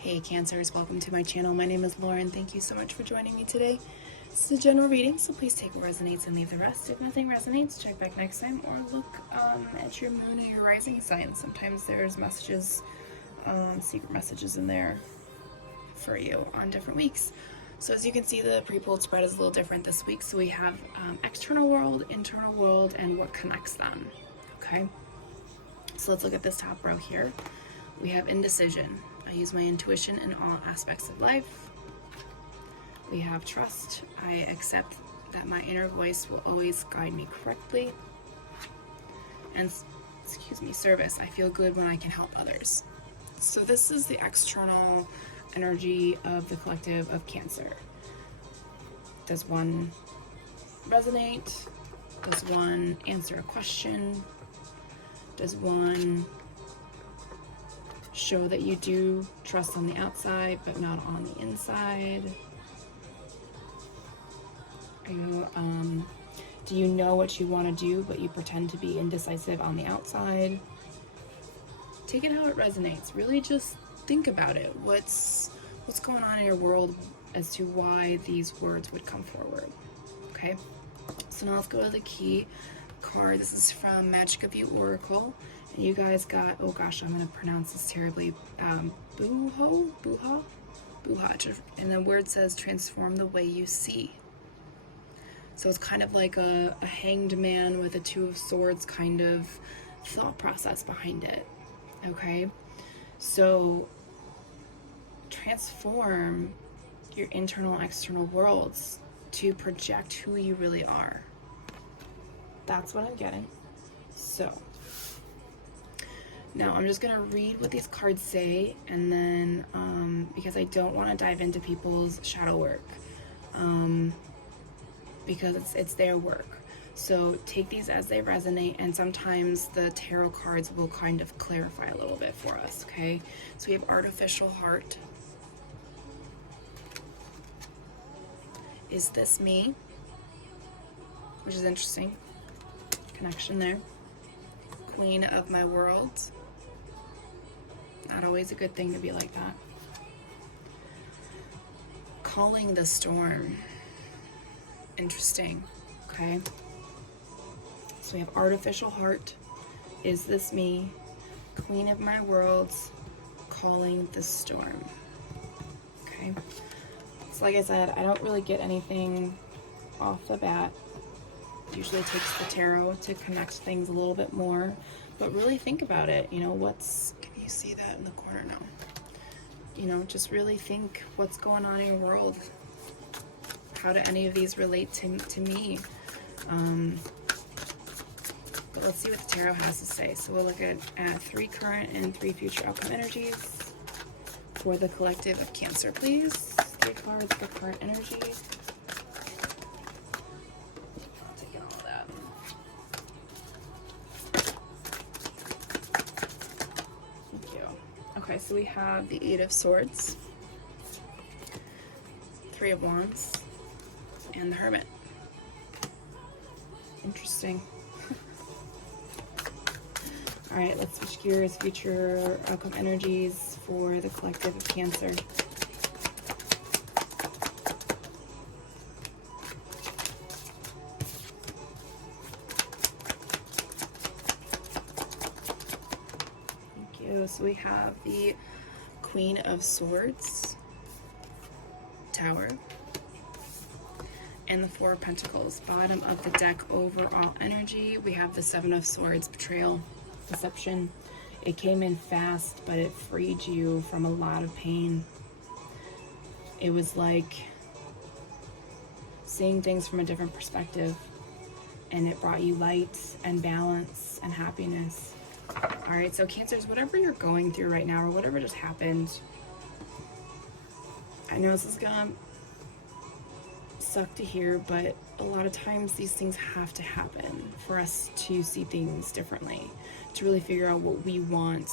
Hey Cancers, welcome to my channel. My name is Lauren. Thank you so much for joining me today. This is a general reading, so please take what resonates and leave the rest. If nothing resonates, check back next time or look at your moon or your rising sign. Sometimes there's messages, secret messages in there for you on different weeks. So as you can see, the pre-pulled spread is a little different this week. So we have external world, internal world, and what connects them. Okay, so let's look at this top row here. We have indecision. I use my intuition in all aspects of life. We have trust. I accept that my inner voice will always guide me correctly. And, service. I feel good when I can help others. So this is the external energy of the collective of Cancer. Does one resonate? Does one answer a question? Does one show that you do trust on the outside but not on the inside? Are you, do you know what you want to do but you pretend to be indecisive on the outside? Take it how it resonates. Really just think about it. What's going on in your world as to why these words would come forward. Okay, so now let's go to the key card. This is from Magic of You Oracle. And you guys got, oh gosh, I'm going to pronounce this terribly, Buha, and the word says transform the way you see. So it's kind of like a hanged man with a two of swords kind of thought process behind it. Okay, so transform your internal and external worlds to project who you really are. That's what I'm getting. So now I'm just going to read what these cards say, and then because I don't want to dive into people's shadow work, because it's their work. So take these as they resonate, and sometimes the tarot cards will kind of clarify a little bit for us, okay? So we have artificial heart. Is this me? Which is interesting. Connection there. Queen of my world. Not always a good thing to be like that. Calling the storm. Interesting. Okay. So we have artificial heart. Is this me? Queen of my worlds. Calling the storm. Okay. So like I said, I don't really get anything off the bat. Usually takes the tarot to connect things a little bit more, but really think about it. You know, can you see that in the corner now? You know, just really think what's going on in your world. How do any of these relate to me? But let's see what the tarot has to say. So we'll look at 3 current and 3 future outcome energies for the collective of Cancer, please. 3 cards for current energy. Okay, so we have the 8 of Swords, 3 of Wands, and the Hermit. Interesting. All right, let's switch gears. Future outcome energies for the collective of Cancer. So we have the Queen of Swords, Tower, and the 4 of Pentacles. Bottom of the deck, overall energy, we have the 7 of Swords, Betrayal, Deception. It came in fast, but it freed you from a lot of pain. It was like seeing things from a different perspective, and it brought you light and balance and happiness. All right, so Cancers, whatever you're going through right now or whatever just happened, I know this is gonna suck to hear, but a lot of times these things have to happen for us to see things differently, to really figure out what we want,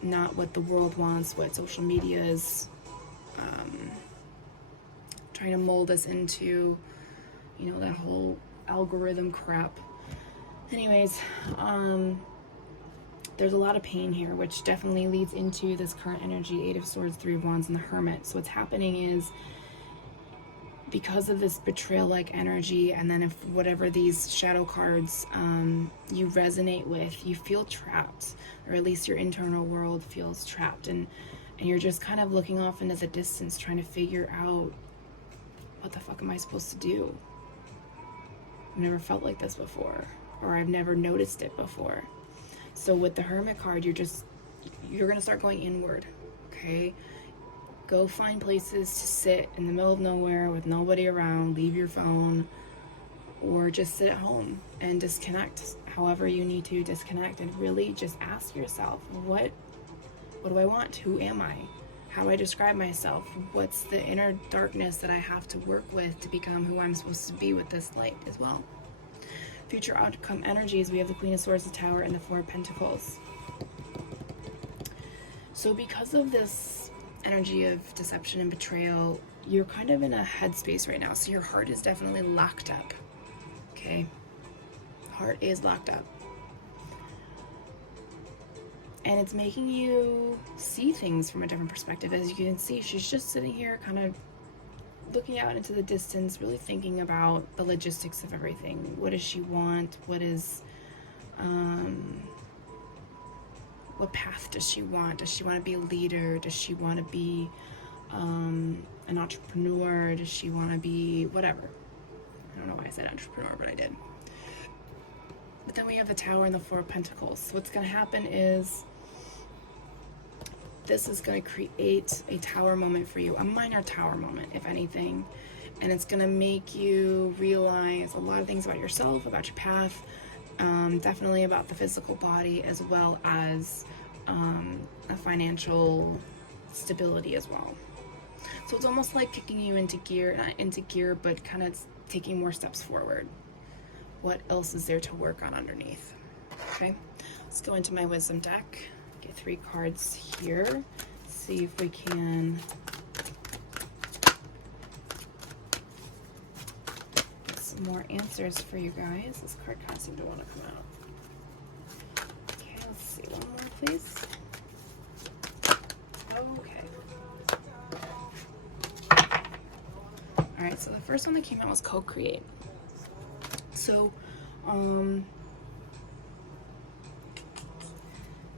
not what the world wants, what social media is trying to mold us into, you know, that whole algorithm crap. Anyways, there's a lot of pain here, which definitely leads into this current energy, Eight of Swords, Three of Wands, and the Hermit. So what's happening is, because of this betrayal-like energy, and then if whatever these shadow cards you resonate with, you feel trapped, or at least your internal world feels trapped, and you're just kind of looking off into the distance, trying to figure out, what the fuck am I supposed to do? I've never felt like this before, or I've never noticed it before. So with the Hermit card, you're gonna start going inward, okay? Go find places to sit in the middle of nowhere with nobody around, leave your phone, or just sit at home and disconnect however you need to disconnect, and really just ask yourself, what do I want? Who am I? How do I describe myself? What's the inner darkness that I have to work with to become who I'm supposed to be with this light as well? Future outcome energies, we have the Queen of Swords, the Tower, and the Four of Pentacles. So because of this energy of deception and betrayal, you're kind of in a headspace right now. So your heart is definitely locked up, okay? Heart is locked up. And it's making you see things from a different perspective. As you can see, she's just sitting here kind of looking out into the distance, really thinking about the logistics of everything. What does she want? What path does she want? Does she want to be a leader? Does she want to be an entrepreneur? Does she want to be whatever? I don't know why I said entrepreneur, but I did. But then we have the Tower and the Four of Pentacles. So what's going to happen is, this is going to create a tower moment for you, a minor tower moment, if anything. And it's going to make you realize a lot of things about yourself, about your path, definitely about the physical body, as well as a financial stability as well. So it's almost like kicking you into gear, not into gear, but kind of taking more steps forward. What else is there to work on underneath? Okay, let's go into my wisdom deck. Get 3 cards here. See if we can get some more answers for you guys. This card kind of seemed to want to come out. Okay, let's see. One more, please. Okay. Alright, so the first one that came out was co-create. So,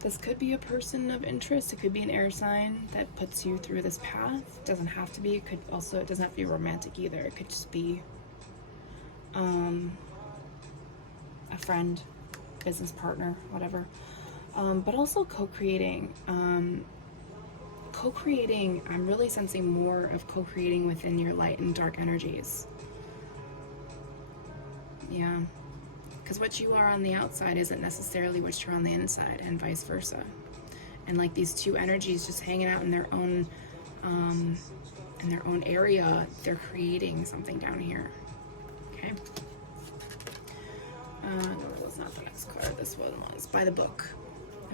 this could be a person of interest. It could be an air sign that puts you through this path. It doesn't have to be. It doesn't have to be romantic either. It could just be a friend, business partner, whatever. But also co-creating. Co-creating, I'm really sensing more of co-creating within your light and dark energies. Yeah. Because what you are on the outside isn't necessarily what you're on the inside, and vice versa. And like these two energies just hanging out in their own area, they're creating something down here. Okay. No, that's not the next card. This one was by the book.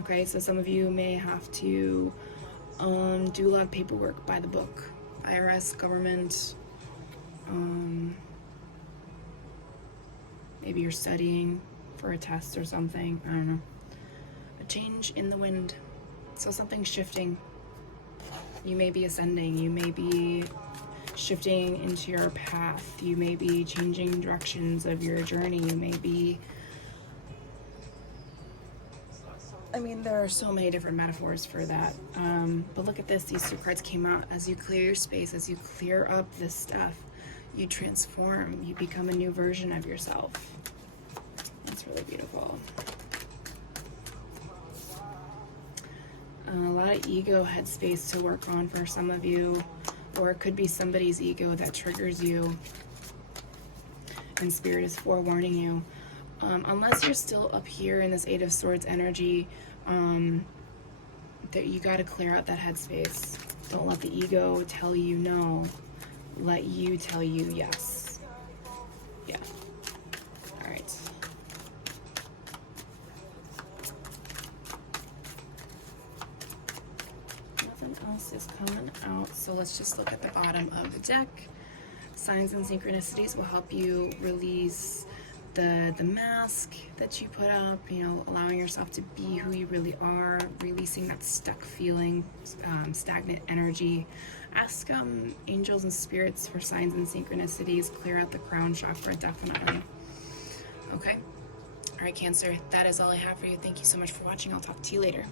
Okay, so some of you may have to do a lot of paperwork by the book. IRS, government, maybe you're studying for a test or something. I don't know. A change in the wind. So something's shifting. You may be ascending. You may be shifting into your path. You may be changing directions of your journey. You may be... I mean, there are so many different metaphors for that. But look at this. These 2 cards came out. As you clear your space, as you clear up this stuff, you transform. You become a new version of yourself. That's really beautiful. A lot of ego headspace to work on for some of you, or it could be somebody's ego that triggers you, and Spirit is forewarning you. Unless you're still up here in this 8 of Swords energy, that you got to clear out that headspace. Don't let the ego tell you no. Let you tell you yes. Yeah. All right. Nothing else is coming out, so let's just look at the bottom of the deck. Signs and synchronicities will help you release the mask that you put up, you know, allowing yourself to be who you really are, releasing that stuck feeling, stagnant energy. Ask angels and spirits for signs and synchronicities. Clear out the crown chakra, definitely. Okay. All right, Cancer, that is all I have for you. Thank you so much for watching. I'll talk to you later.